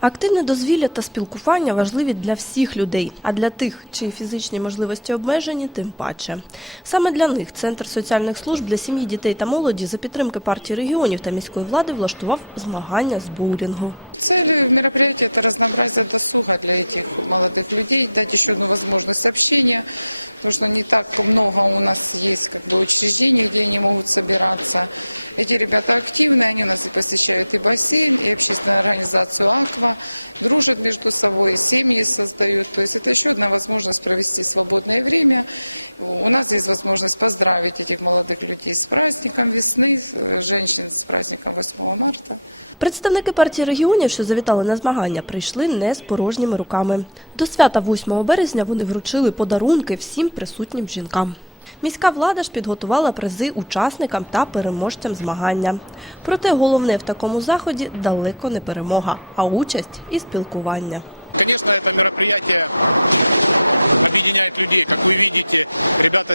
Активне дозвілля та спілкування важливі для всіх людей, а для тих, чиї фізичні можливості обмежені, тим паче. Саме для них Центр соціальних служб для сім'ї, дітей та молоді за підтримки партії регіонів та міської влади влаштував змагання з боулінгу. Цель мероприятия – это разнообразие досуга для этих молодых людей, дать еще возможность общения, потому что не так много у нас есть как бы, учреждений, где они могут собираться. Эти ребята активные, они нас посещают и бассейн, и общественную организацию «Альфа», дружат между собой, семьи создают. То есть это еще одна возможность провести свободное время. У нас есть возможность поздравить этих молодых людей с праздником весны, всех женщин с праздником 8 марта. Представники партії регіонів, що завітали на змагання, прийшли не з порожніми руками. До свята 8 березня вони вручили подарунки всім присутнім жінкам. Міська влада ж підготувала призи учасникам та переможцям змагання. Проте головне в такому заході далеко не перемога, а участь і спілкування. объединяет людей, которые видите, ребята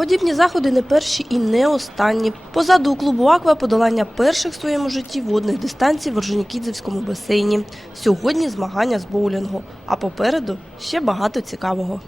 Подібні заходи не перші і не останні. Позаду клубу Аква подолання перших в своєму житті водних дистанцій в Орджонікідзевському басейні. Сьогодні змагання з боулінгу, а попереду ще багато цікавого.